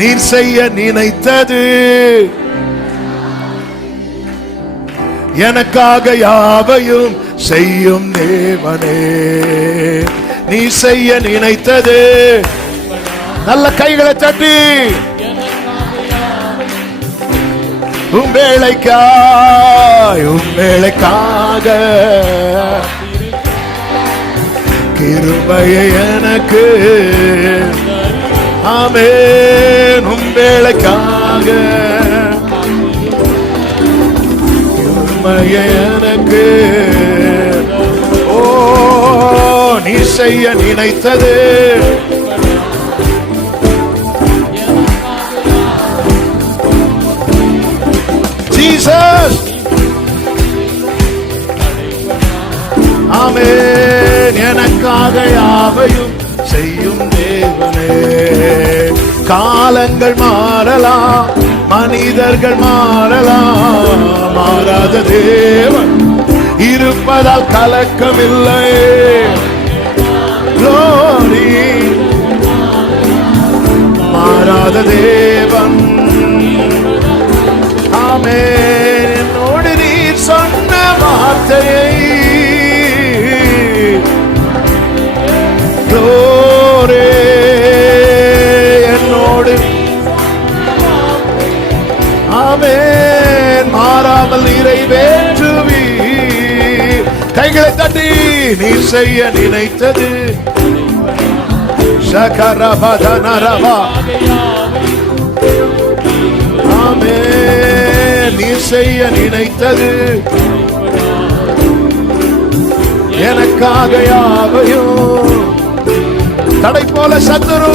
நீர் செய்ய நினைத்தது எனக்காக யாவையும் செய்யும் தேவனே. நீ செய்ய நினைத்தது நல்ல கைகளை தட்டி உம் வேளைக்காக கிருபையை எனக்கு ஆமென். உம் வேளைக்காக கிருபையை எனக்கு ஓ நீ செய்ய நினைத்தது ஜீசஸ் ஆமென். எனக்காக யாவையும் செய்யும் தேவனே. காலங்கள் மாறலாம், மனிதர்கள் மாறலாம், மாறாத தேவன் இருப்பதால் கலக்கமில்லை. Glory. மாறாத தேவன் ஆமென். என்னோடு நீர் சொன்ன வார்த்தையை Glory. என்னோடு ஆமென் மாறாமல் நிறைவேற்றுவி. கைகளை தட்டி நீர் செய்ய நினைத்தது ஷகரபதனரபா ஆமென். நீர் செய்ய நினைத்தது எனக்காக யாவையும் தடை போல சத்துரு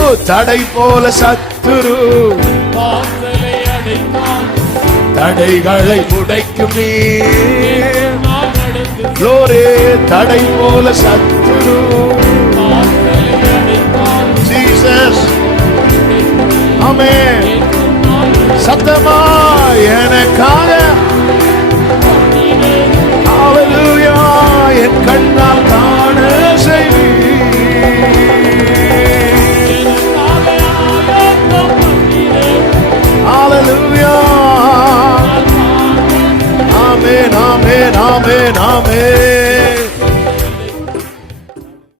தடைகளை உடைக்கும் நீர். Glory. தடை போல சத்துரு ஜீசஸ் ஆமென். சத்தமா எனக்காக ஹalleluya என் கண்ணால் காண செய்வி. ஹalleluya ஆமென் ஆமென் ஆமென் ஆமென்.